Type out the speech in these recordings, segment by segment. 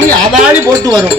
சாமி அதாடி போட்டு வரும்.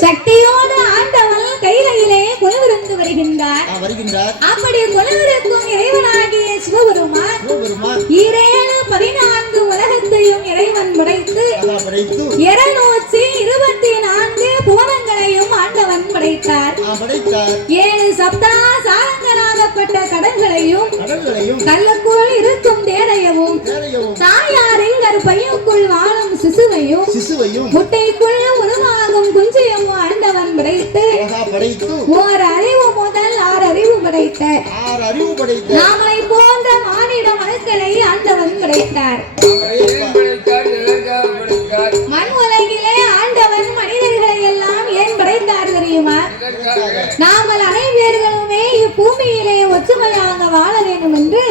சக்தியோடு ஆண்டவன் கையிலே கொலுவிருந்து வருகின்றார். அப்படி கொலுவிருக்கும் இறைவனாகிய சிவபெருமான் 7 14 உலகத்தையும் இறைவன் படைத்து 224 புவனங்களையும் ஆண்டவன் படைத்தார். 7 சப்தா சாரங்களாகப்பட்ட கடல்களையும் கல்லுக்குள் இருக்கும் தேரையவும் தாயாரின் கருப்பையுக்குள் வாழும் சிசுவையும் முட்டைக்குள் உருவாகும் குஞ்சையும் ஆண்டவன் படைத்து ஓர் அறிவு முதல் 6 அறிவு படைத்த நாமளை போன்ற மானிட மனுக்களை ஆண்டவன் படைத்தார். மண் உலகிலே ஆண்டவன் மனிதர்களை எல்லாம் ஏன் படைத்தார் தெரியுமா? நாமல் அனைவர்களுமே இப்பூமியிலே ஒற்றுமையாக வாழ வேண்டும் என்று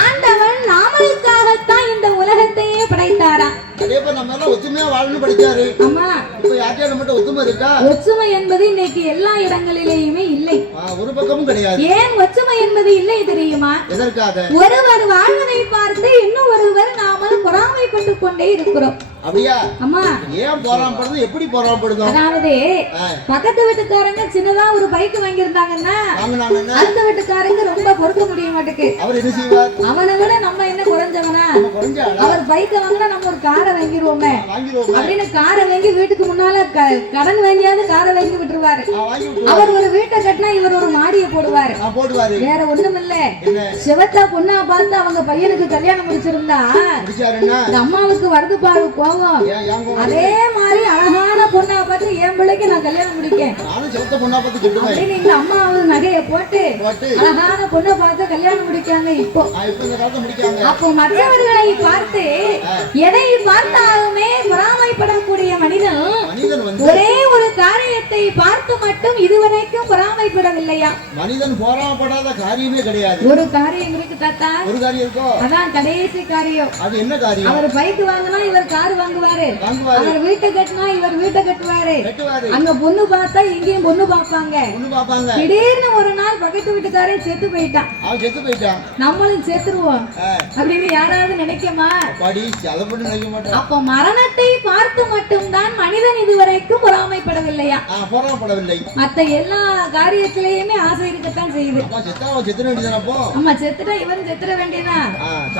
ஆண்டவன் நாமளுக்காகத்தான் இந்த உலகத்தையே படைத்தாரா. ஒற்றுமை என்பது இன்னைக்கு எல்லா இடங்களிலேயுமே இல்லை. ஒரு பக்கமும் கிடையாது. ஏன் ஒற்றுமை என்பது இல்லை தெரியுமா? ஒருவர் வாழ்வதை பார்த்து இன்னும் ஒருவர் நாமல் பொறாமைப்பட்டு கொண்டே இருக்கிறோம். அப்படியா? அம்மா, ஏன் பொறாமைப்படுது? எப்படி பொறாமைப்படுதோம்? அதாவது பக்கத்து வீட்டுக்காரங்க சின்னதா ஒரு பைக் வாங்கியிருந்தாங்கன்னா அடுத்த வீட்டுக்காரங்க ரொம்ப பொறுக்க முடிய மாட்டேங்குது. அவர் என்ன செய்வார்? அவனை விட நம்ம என்ன குறைஞ்சவனா? அவர் பைக் வாங்கினா நம்ம ஒரு காரை வாங்கிடுவோமே அப்படின்னு காரை வாங்கி வீட்டுக்கு முன்னால கடன் வாங்கியாவது காரை வாங்கி விட்டுருவாரு. அவர் ஒரு வீட்டை கட்டினா இவர் ஒரு மாடியை போடுவாரு. வேற ஒண்ணும் இல்ல, சிவத்தா பொண்ணா பார்த்து அவங்க பையனுக்கு கல்யாணம் முடிச்சிருந்தா அம்மாவுக்கு வருது பாரு கோவம். அதே மாதிரி அழகான பொண்ணா பார்த்து என் பிள்ளைக்கு நான் கல்யாணம் முடிக்கேன் அப்படின்னு எங்க அம்மாவு நகையை போட்டு அழகான பொண்ணை பார்த்து கல்யாணம் முடிக்காங்க. இப்போ அப்போ மற்றவர்களை பார்த்து எதை பார்த்தாலுமே பொறாமைப்படக்கூடிய மனிதன் ஒரே ஒரு காரியத்தை பார்த்து மட்டும் இதுவரைக்கும் பொறாமைப்படவில்லையா? மனிதன் பொறாமைப்படாத காரியமே கிடையாது. ஒரு காரியம் இருக்கு தாத்தா. ஒரு காரியம் இருக்கோ? அதான் கடைசி காரியம். அது என்ன காரியம்? அவர் பைக் வாங்கினா இவர் கார் வாங்குவாரு. அவர் வீட்டை கட்டினா இவர் வீட்டை கட்டுவாரு. அங்க பொண்ணு பார்த்தா இங்கேயும் பொண்ணு பாப்பாங்க. திடீர்னு ஒரு நாள் பக்கத்து வீட்டுக்காரே செத்து போயிட்டான். நம்மளும் செத்துருவோம் அப்படின்னு யாராவது நினைக்கமா? அப்ப மரணத்தை பார்த்து மட்டும்தான் மனிதன் இதுவரைக்கும் பொறாமைப்படவில்லையா? மத்த எல்லா காரியத்திலேயுமே ஆசை இருக்கத்தான் செய்யுது. ஆமா, செத்துட்டா இவன் செத்துற வேண்டியதான்.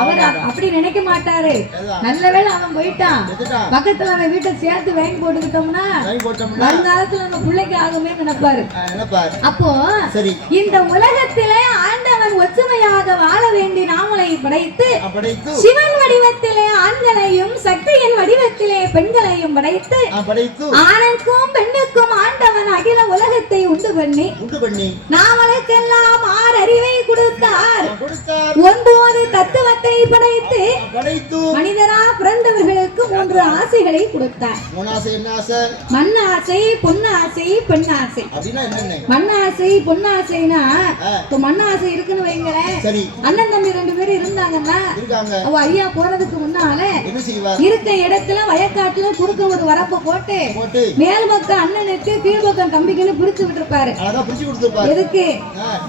அவர் அப்படி நினைக்க மாட்டாரு. நல்ல வேளை அவன் போயிட்டான், பக்கத்துல அவன் வீட்டை சேர்த்து வாங்கி போட்டுக்கிட்டோம்னா வருங்காலத்துல நம்ம பிள்ளைக்கு ஆகுமே நினைப்பாரு. அப்போ இந்த உலகத்திலே ஆண்டவன் ஒற்றுமையாக வாழ வேண்டி நாமளை படைத்து சிவன் வடிவத்திலே ஆண்களையும் சக்தியின் வடிவத்திலே பெண்களையும் படைத்து ஆணுக்கும் பெண்ணுக்கும் ஆண்டவன் அகில உலகத்தை உண்டு பண்ணி நாமளுக்கெல்லாம் 6 அறிவை கொடுத்தார். 9 தத்துவத்தை படைத்து மனிதரா பிறந்தவர்களுக்கு 3 ஆசைகளை கொடுத்தார். மண்ணாசை, பொன்னாசை, பெண்ணாசை. மண்ணாசை பொன்னாசைனா இப்ப மண்ணாசை இருக்குன்னு வைங்களேன். அண்ணன் தம்பி 2 பேரும் இருந்தாங்கன்னா அவ ஐயா போறதுக்கு முன்னால இருக்க இடத்துல வயக்காட்டுல குறுக்க ஒரு வரப்ப போட்டு மேல் பக்கம் அண்ணனுக்கு கீழ் பக்கம் தம்பிக்குன்னு பிரிச்சு விட்டுருப்பாரு. எதுக்கு?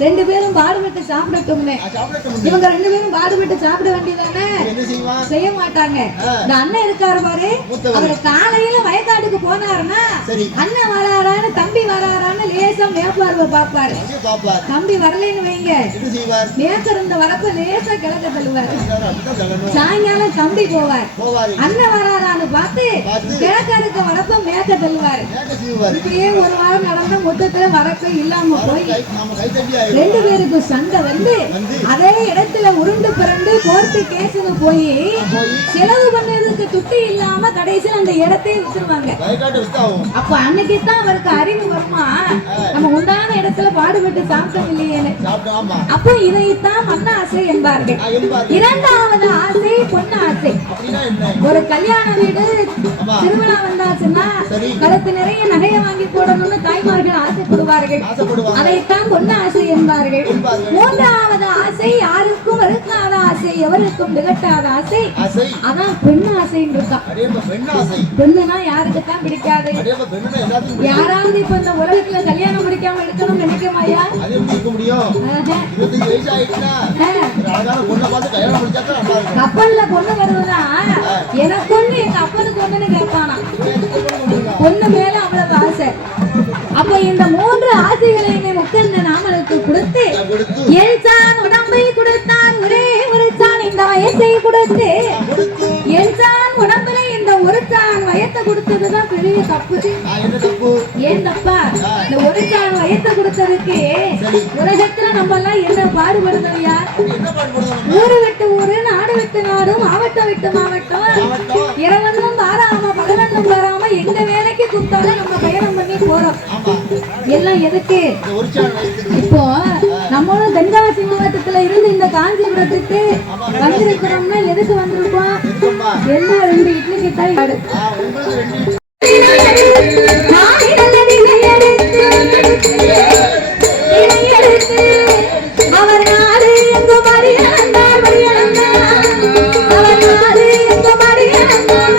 2 பேரும் பாடுபட்டு சாப்பிடட்டும்னு. இவங்க 2 பேரும் பாடுபட்டு சாப்பிட வேண்டியதானே? செய்ய மாட்டாங்க. இந்த அண்ணன் இருக்காரு பாரு, அவர் காலையில வயக்காட்டுக்கு போனாருன்னா அண்ணன் வராரான்னு தம்பி வராரான்னு லேசா மேப்பார்வை பாப்பாரு. தம்பி வரலன்னு வைங்க, மேற்க இருந்த வரப்ப லேசா கிழக்க தள்ளுவாரு. சாயங்காலம் தம்பி போவார், அண்ணன் வராரான்னு பார்த்து கிழக்க இருக்க வரப்ப மேற்க தள்ளுவாரு. இப்படியே ஒரு வாரம் நடந்த மொத்தத்துல வரப்ப இல்லாம போய் 2 பேருக்கும் சண்டை வந்து அதே இடத்துல உருண்டு பிறண்டு கோர்ட்டு கேஸுக்கு போய் செலவு பண்ணதுக்கு துட்டு இல்லாம கடைசியில் அந்த இடத்தையே வித்துருவாங்க. அப்ப அன்னைக்கு தான் அவருக்கு அறிவு வருமா, நம்ம உண்டான இடத்துல பாடுபட்டு சாப்பிட்டோம் இல்லையேன்னு. அப்போ இதைத்தான் மண்ண ஆசை என்பார்கள். 2வது ஆசை பொண்ணு ஆசை. ஒரு கல்யாண வீடு திருவிழா வந்தாச்சுன்னா கழுத்து நிறைய நகையை வாங்கி போடணும்னு தாய்மார்கள் ஆசைப்படுவார்கள். அதைத்தான் பொண்ணு ஆசை என்பார்கள். 3வது ஆசை யாருக்கும் வெறுக்காத ஆசை, எவருக்கும் திகட்டாத ஆசை, அதான் பெண்ணு ஆசைன்னு இருக்கா. பெண்ணுனா யாருக்கு தான் பிடிக்காது? யாராவது இப்ப இந்த உலகத்துல கல்யாணம் முடிக்காம இருக்கணும்னு நினைக்கமாயா? கப்பல்ல பொண்ணு வருவதா எனக்கு ஒண்ணு எங்க அப்பனுக்கு ஒண்ணுன்னு கேட்பானா. பொண்ணு மேல அவ்வளவு ஆசை. அப்ப இந்த 3 ஆசைகளையுமே முக்கண்ண நாமளுக்கு கொடுத்து என் சான் உடம்பை கொடுத்தான், ஒரே ஒரு சான் இந்த வயசை வயத்தை கொடுத்து என் உடம்புல இந்த ஒரு தான் வயத்தை கொடுத்ததுதான் பெரிய தப்பு. ஏன் தப்பா? இந்த ஒரு தான் வயத்தை கொடுத்ததுக்கு உலகத்துல நம்ம எல்லாம் என்ன பாடுபடுறோம்யா? ஊரு விட்டு ஊரு, நாடு விட்டு நாடு, மாவட்டம் விட்டு மாவட்டம், இரவெல்லாம் பாராம பகலெல்லாம் பாராம எங்க வேலைக்கு கூப்பிட்டாலும் நம்ம பயணம் பண்ணி போறோம். எல்லாம் எதுக்கு? இப்போ நம்மளும் தென்காசி மாவட்டத்துல இருந்து இந்த காஞ்சிபுரத்துக்கு வந்திருக்கிறோம்னா எதுக்கு வந்திருக்கோம்? எல்லாம் 2 இட்லி கிட்ட அவர் நாடு எங்க மரியாண்டார் அவர் நாடு எங்க மரியாண்டார்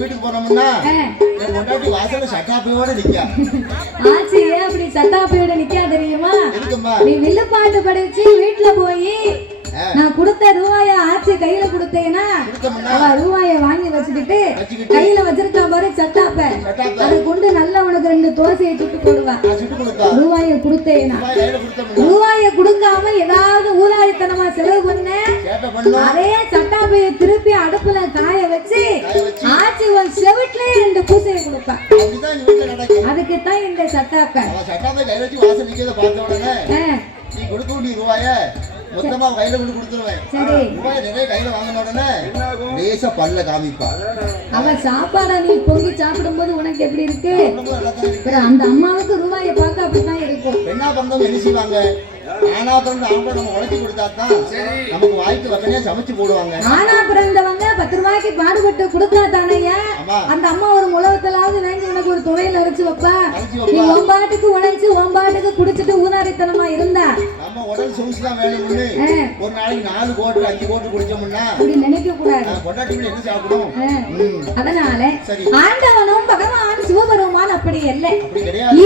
வீட்டுக்கு போனோம்னா பொண்டாட்டி வாசல்ல சட்டாப்பையோட நிக்க. ஆச்சி அப்படி சட்டாப்பையோட நிக்கா தெரியுமா? நீ வில்லுப்பாட்டு படிச்சு வீட்டுல போய் நான் கொடுத்த ரூபாய ஆச்சி கையில கொடுத்தேன்னா அவ ரூபாய வாங்கி வச்சுக்கிட்டு கையில வச்சிருக்கா பாரு சட்டாப்ப, அதை கொண்டு நல்லா உனக்கு 2 தோசையை சுட்டு போடுவா. ரூபாய கொடுத்தேன்னா ரூபாய கொடுக்காம ஏதாவது ஊதாரித்தனமா செலவு பண்ண அதே சட்டாப்பைய திருப்பி அடுப்புல காய வச்சு ஆச்சி ஒரு செவிட்லயே 2 பூசையை கொடுப்பா. அதுக்குத்தான் இந்த சட்டாப்பை நீ கொடுக்க வேண்டிய ரூபாய மொத்தமா கையில கொண்டு கொடுத்துருவேன். ரூபாய் நிறைய கையில வாங்கின உடனே லேசா பல்ல காமிப்பா. அவ சாப்பாட நீ பொங்கி சாப்பிடும் போது உனக்கு எப்படி இருக்கு? அந்த அம்மாவுக்கு ரூபாயை பார்க்க அப்படித்தான் இருக்கும். என்ன பந்தம் என்ன செய்வாங்க? ஆனா பிறந்த ஆம்பளை நம்ம உழைச்சி கொடுத்தாதான் நமக்கு வாய்க்கு வக்கனே சமைச்சு போடுவாங்க. ஆனா பிறந்தவங்க 10 ரூபாய்க்கு பாடுபட்டு கொடுத்தா தானையா அந்த அம்மா ஒரு உலகத்திலாவது வாங்கி உனக்கு ஒரு துவையில அரைச்சு வைப்பா. நீ ஒம்பாட்டுக்கு உழைச்சு ஒம்பாட்டுக்கு குடிச்சிட்டு ஊதாரித்தனமா இருந்தா நம்ம உடல் சொகுசுதான் வேணும்னு ஒரு நாளைக்கு 4 கோட்டு 5 கோட்டு குடிச்சோம்னா அப்படி நினைக்க கூடாது. பொண்டாட்டிகள் என்ன சாப்பிடும்? அதனால ஆண்டவனும் பகவான் சிவபெருமான் அப்படி இல்லை.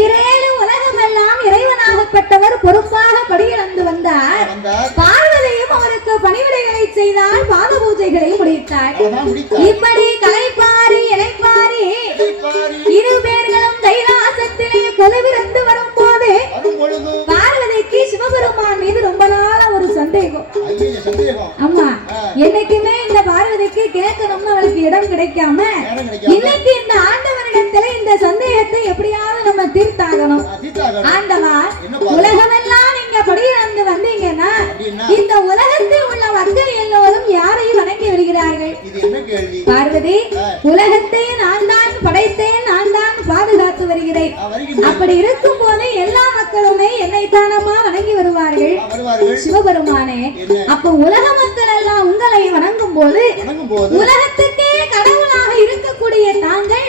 இரேழு உலகம் எல்லாம் இறைவனாகப்பட்டவர் பொறுப்பாக படியிழந்து வந்தார். பார்வதியும் அவருக்கு பணிவிடைகளை செய்தால் பாத பூஜைகளை முடித்தார். இப்படி கலைப்பாரி இலைப்பாரி இரு பேர்களும் கைலாசத்திலே கொலுவிருந்து வரும் போது பார்வதிக்கு சிவபெருமான் மீது ரொம்ப நாளா ஒரு சந்தேகம். ஆமா, என்னைக்குமே இந்த பார்வதிக்கு கேட்கணும்னு அவளுக்கு இடம் கிடைக்காம இன்னைக்கு இந்த ஆண்டவனிடத்துல இந்த சந்தேகத்தை எப்படியாவது நம்ம தீர்த்தாகணும். ஆண்டவா, உலகமெல்லாம் நீங்க படியிழந்து வந்தீங்கன்னா இந்த உலகத்தில் உள்ள மக்கள் எல்லோரும் யாரையும் வணங்கி வருகிறார்கள்? பார்வதி, உலகத்தை நான் தான் படைத்தேன், நான் தான் பாதுகாத்து வருகிறேன். அப்படி இருக்கும் போது எல்லா மக்களுமே என்னை தானமா வணங்கி வருவார்கள். சிவபெருமானே, அப்ப உலக மக்கள் எல்லாம் உங்களை வணங்கும் போது உலகத்துக்கே கடவுளாக இருக்கக்கூடிய தாங்கள்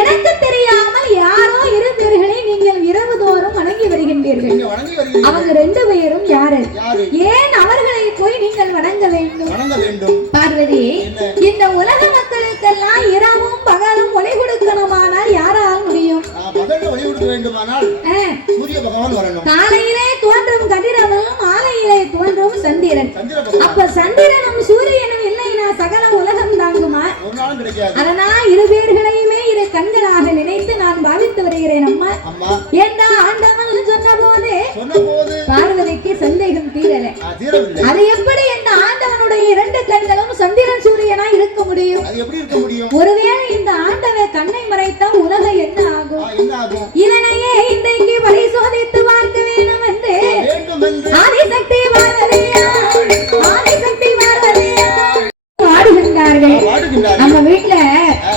எனக்கு தெரியாமல் யாரோ இரு பேர்களை நீங்கள் இரவு தோறும் வணங்கி வருகின்றீர்கள். அவங்க 2 பேரும் யாரு? ஏன் அவர்களை போய் நீங்கள் வணங்க வேண்டும்? பார்வதி, இந்த உலக மக்களுக்கெல்லாம் இரவும் பகலும் ஒளி கொடுக்கணுமானால் யாரால் முடியும்? காலையிலே தோன்றும் கதிரவனும் மாலையிலே தோன்றும் சந்திரன். அப்ப சந்திரனும் சூரியனும் இல்லைனா சகல உலகம் தாங்குமா? அதனால் இரு பேர்களையுமே இரு கண்களாக நினைத்து நான் பாவித்து வருகிறேன். அம்மா என்ற ஆண்டவன் சொன்ன போது பார்வதிக்கு சந்தேகம் தீரல. அது எப்படி இந்த ஆண்டவனுடைய 2 கண்களும் சந்திரன் சூரியனா இருக்க முடியும்? ஒருவேளை இந்த ஆண்டவன் கண்ணை மறைத்தா உலகம் என்ன ஆகும்? இதனையே இன்றைக்கு பரிசோதித்து பார்க்க வேண்டும் என்று ஆதிசக்தி பார்வதியா பாடுகின்றார்கள். நம்ம வீட்டுல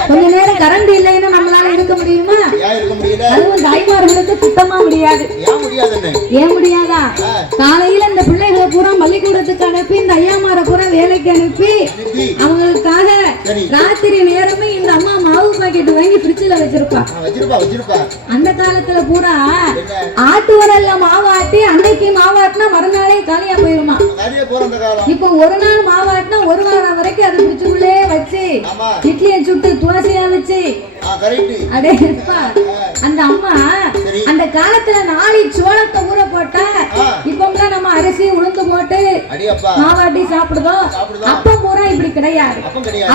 கொஞ்ச நேரம் கரண்ட் இல்லைன்னா நம்மளால இருக்க முடியுமா? அதுவும் தாய்மார்களுக்கு சுத்தமா முடியாது. ஏன் முடியாதா? காலையில இந்த பிள்ளைகளை பூரா பள்ளிக்கூடத்துக்கு அனுப்பி இந்த ஐயாமார பூரா வேலைக்கு அனுப்பி அவங்களுக்காக ராத்திரி நேரமே இந்த அம்மா மாவு பாக்கெட் வாங்கி ஃப்ரிட்ஜ்ல வச்சிருப்பா. அந்த காலத்துல பூரா ஆட்டு வரல்ல மாவாட்டி அன்னைக்கு மாவாட்டினா மறுநாளே காலியா போயிருமா. இப்ப ஒரு நாள் மாவாட்டினா ஒரு வாரம் வரைக்கும் அது ஃப்ரிட்ஜுக்குள்ளே வச்சு இட்லியை சுட்டு துளசியா வச்சு அடே இருப்பா. அந்த அம்மா அந்த காலத்துல 4 சோளத்தை ஊற போட்டா இப்பம்லாம் நம்ம அரிசி உளுந்து போட்டு மாவாட்டி சாப்பிடுதோம். அப்ப பூரா இப்படி கிடையாது.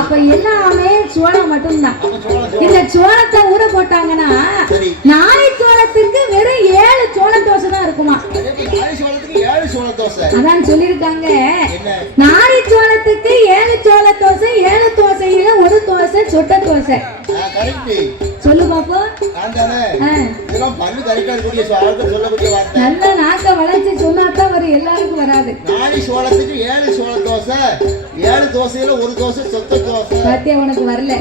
அப்ப எல்லாமே சோளம் மட்டும்தான். இந்த சோளத்தை ஊற போட்டாங்கன்னா 4 சோளத்துக்கு வெறும் 7 சோள தோசை தான் இருக்குமா. அதான் சொல்லிருக்காங்க, 4 சோளத்துக்கு 7 சோள தோசை, 7 தோசையில ஒரு தோசை சொட்ட தோசை. சொல்லு பாப்போம். நல்ல நாக்க வளைச்சு சொன்னாதான் வரும், எல்லாருக்கும் வராது. 4 சோளத்துக்கு 7 சோள தோசை, 7 தோசையில ஒரு தோசை சொத்த தோசை. பாத்தியா, உனக்கு வரல.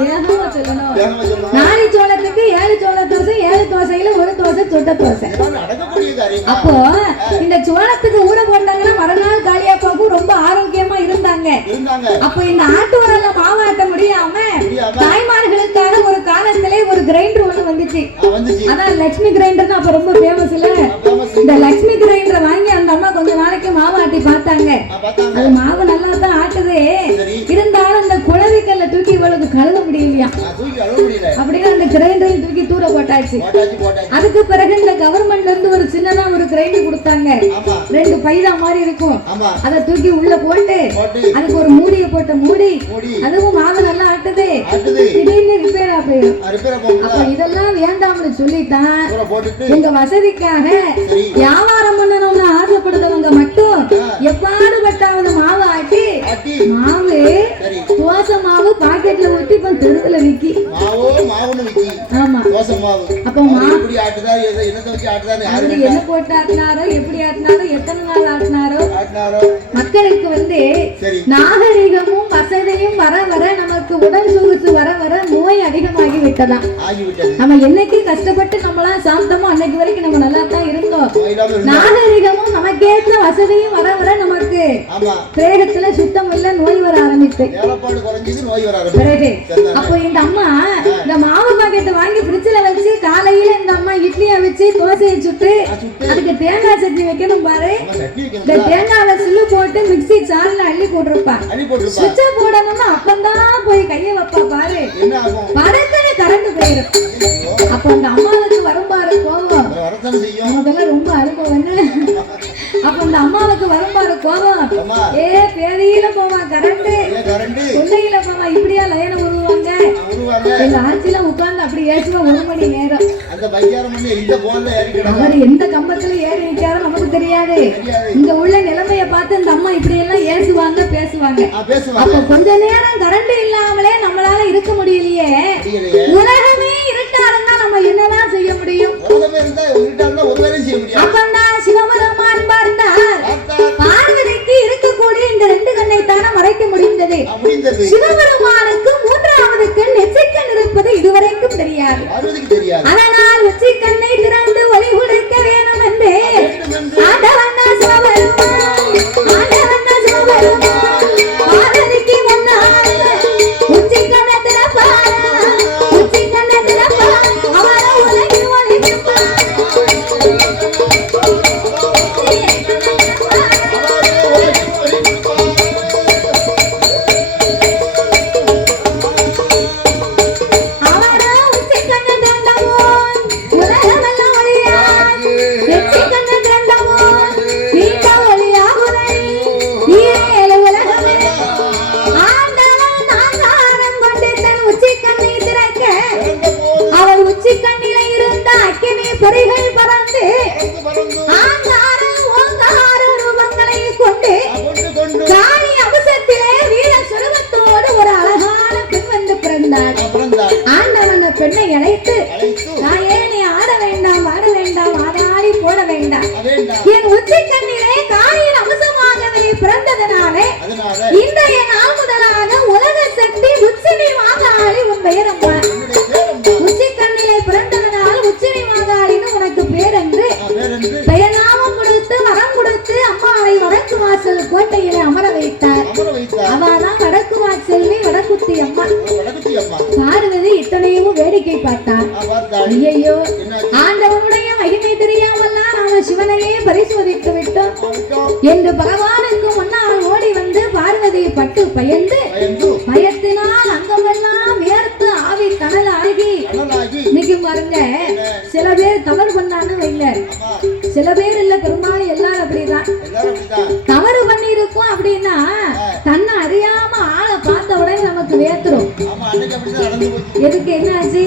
வேகமா சொல்லணும். 4 சோளத்துக்கு 7 சோள தோசை, 7 தோசையில ஒரு தோசை சொட்ட தோசை. அப்போ இந்த சோளத்துக்கு ஊற போட்டாங்கன்னா மறுநாள் காலியா போகும். ரொம்ப ஆரோக்கியமா இருந்தாங்க. அப்போ இந்த ஆட்டு வரல மாவாட்ட முடியாம தாய்மார்களுக்காக ஒரு காலத்திலே ஒரு கிரைண்டர் ஒண்ணு வந்துச்சு. அதான் லட்சுமி கிரைண்டர். அப்ப ரொம்ப ஃபேமஸ் இல்ல. இந்த லட்சுமி கிரைண்டரை வாங்கி அந்த அம்மா கொஞ்ச நாளைக்கு மாவாட்டி பார்த்தாங்க. அது மாவு நல்லா தான் ஆட்டுது. இருந்தாலும் அந்த குழவிக்கல்ல தூக்கி இவளுக்கு கழுவ முடியலையா. அப்படின்னு அந்த கிரைண்டரையும் தூக்கி தூர போட்டாச்சு. அதுக்கு பிறகு இந்த கவர்மெண்ட்ல இருந்து ஒரு சின்னதா ஒரு கிரைண்டர் கொடுத்தாங்க. 2 பைதா மாதிரி இருக்கும். அதை தூக்கி உள்ள போட்டு அதுக்கு ஒரு மூடியை போட்ட மூடி, அதுவும் மாவு நல்லா ஆட்டுது. திடீர்னு ரிப்பேர் ஆயிடும். அப்ப இதெல்லாம் வேண்டாம்னு சொல்லித்தான் உங்க வசதிக்காக வியாபாரம் பண்ணணும்னு ஆசைப்படுறவங்க மட்டும் எப்பாடுபட்டாவது மாவு ஆட்டி மாவு தோசை மாவு பாக்கெட்ல ஊத்தி இப்ப தெருத்துல விக்கி. ஆமா, அப்ப என்ன போட்டு ஆட்டினாரோ, எப்படி ஆட்டினாரோ, எத்தனை நாள் ஆட்டினாரோ. மக்களுக்கு நாகரிகமும் வசதியும் வர வர நமக்கு உடல் சொகுசு வர வர நோய் அதிகமாகி விட்டதாம். நம்ம என்னைக்கு கஷ்டப்பட்டு நம்மளாம் சாப்பிட்டோமோ அன்னைக்கு வரைக்கும் நம்ம நல்லா தான் இருந்தோம். நாகரிகமும் நமக்கேற்ற வசதியும் வர வர நமக்கு பிரேகத்துல சுத்தம் இல்ல நோய் வர ஆரம்பித்து பிறகு அப்போ இந்த அம்மா இந்த மாவு பாக்கெட்டை வாங்கி ஃப்ரிட்ஜ்ல வச்சு காலையில இந்த அம்மா இட்லியை வச்சு தோசையை சுட்டு அதுக்கு தேங்காய் சட்னி வைக்கணும் பாரு. இந்த தேங்காவை சில்லு போட்டு மிக்ஸி ஜார்ல அள்ளி போட்டிருப்பா. சுவிட்ச போடணும்னா அப்பந்தான் போய் கைய வைப்பா பாரு. படக்குன்னு கரண்ட் போயிடும். அப்ப அந்த அம்மாவுக்கு வரும் பாரு கோபம். நமக்கெல்லாம் ரொம்ப அனுபவம். அப்ப அந்த அம்மாவுக்கு வரும் பாரு கோபம். பேதியில போவான் கரண்ட், கொள்ளையில போவான். இப்படியா லைன உருவாங்க. எங்க ஆட்சியில உட்கார்ந்து அப்படி ஏசுவா 1 மணி நேரம். அவர் எந்த கம்பத்துல ஏறி நிற்காரோ நமக்கு தெரியாது. இங்க உள்ள நிலைமைய பார்த்து இந்த அம்மா இப்படி எல்லாம் ஏசுவாங்க பேசுவாங்க. அப்ப கொஞ்ச நேரம் கரண்ட் இல்லாமலே நம்மளால இருக்க முடியலையே. உலகமே இருட்டா இருந்தா நம்ம என்னதான் செய்ய முடியும்? அப்பந்தான் சிவபெருமான் பார்த்தார். பார்வதிக்கு இருக்கக்கூடிய இந்த 2 கண்ணை தானே மறைக்க முடிந்தது. சிவபெருமானுக்கு 3வது கண் நெற்றிக்கண் இருப்பது இதுவரைக்கும் தெரியாது. அதனால் நெற்றிக்கண்ணை திறந்து ஒளி கொடுக்க வேணும் என்று ஆண்டவன் சிவபெருமான் பார்வதிக்கு முன்னால் உச்சி கண்ணை திறப்பார். உச்சி கண்ணை திறப்பார். அவரை உலகில் ஒளிவிப்பார். பொறிகள் பறந்து ஆங்கார ஓங்கார ரூபங்களை கொண்டு காளி அம்சத்திலே வீர சுரூபத்தோடு ஒரு அழகான பெண் வந்து பிறந்தாள். ஆண்டவன் பெண்ணை அழைத்து, தாயே நீ ஆட வேண்டாம் ஆட வேண்டாம் ஆடாடி போட வேண்டாம். என் உச்சி கண்ணிலே காளியின் அம்சமாகவே பிறந்ததனாலே இன்றைய நாள் முதலாக உலக சக்தி உச்சினி வாகாளி உன் பெயர் அம்மா. உச்சி கண்ணிலே பிறந்ததனால் உச்சினி வாகாளின்னு உனக்கு பேர் என்று பெயர்நாமம் கொடுத்து வரம் கொடுத்து அம்மாவை வடக்கு வாசல் கோட்டையில அமர வைத்தார். அவதான் வடக்கு வாசல்வி வடக்குத்தி அம்மா. பார்வதி இத்தனையும் வேடிக்கை பார்த்தார். ஐயோ ஆண்டவனுடைய மகிமை தெரியாமல்லாம் நாம சிவனையே பரிசோதித்து விட்டோம் என்று பகவானுக்கு முன்னால் ஓடி வந்து பார்வதியை பட்டு பயந்து பயத்தினால் அங்கமெல்லாம் வேர்த்து ஆவி கடல் ஆகி இன்னைக்கு பாருங்க. சில பேர் தவறு பண்ணான்னு வைங்க, சில பேர் இல்ல பெரும்பாலும் எல்லாரும் அப்படிதான் தவறு பண்ணி இருக்கோம். அப்படின்னா தன்னை அறியாம ஆளை பார்த்த உடனே நமக்கு வேத்துரும். எதுக்கு என்ன ஆச்சு?